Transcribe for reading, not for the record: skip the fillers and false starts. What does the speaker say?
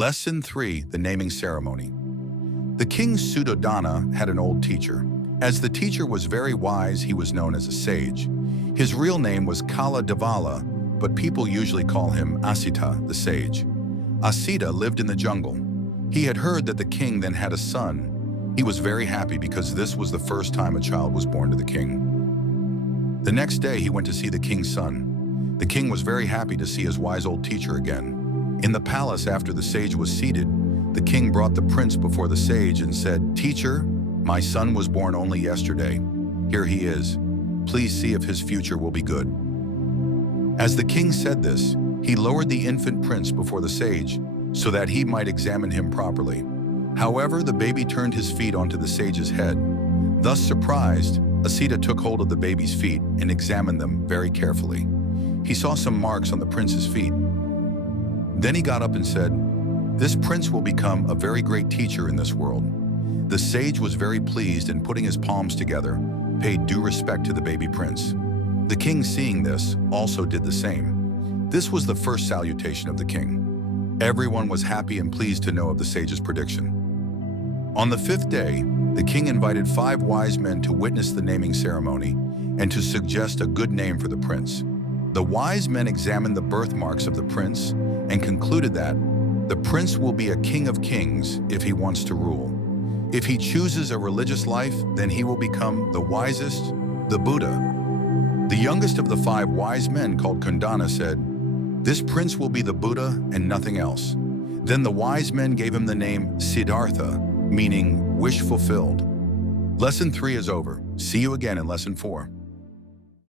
Lesson 3, the naming ceremony. The king Suddhodana had an old teacher. As the teacher was very wise, he was known as a sage. His real name was Kala Devala, but people usually call him Asita, the sage. Asita lived in the jungle. He had heard that the king then had a son. He was very happy because this was the first time a child was born to the king. The next day, he went to see the king's son. The king was very happy to see his wise old teacher again. In the palace, after the sage was seated, the king brought the prince before the sage and said, "Teacher, my son was born only yesterday. Here he is. Please see if his future will be good." As the king said this, he lowered the infant prince before the sage so that he might examine him properly. However, the baby turned his feet onto the sage's head. Thus surprised, Asita took hold of the baby's feet and examined them very carefully. He saw some marks on the prince's feet. Then he got up and said, "This prince will become a very great teacher in this world." The sage was very pleased and, putting his palms together, paid due respect to the baby prince. The king, seeing this, also did the same. This was the first salutation of the king. Everyone was happy and pleased to know of the sage's prediction. On the 5th day, the king invited 5 wise men to witness the naming ceremony and to suggest a good name for the prince. The wise men examined the birthmarks of the prince and concluded that the prince will be a king of kings if he wants to rule. If he chooses a religious life, then he will become the wisest, the Buddha. The youngest of the 5 wise men, called Kundana, said, "This prince will be the Buddha and nothing else." Then the wise men gave him the name Siddhartha, meaning wish fulfilled. Lesson 3 is over. See you again in Lesson 4.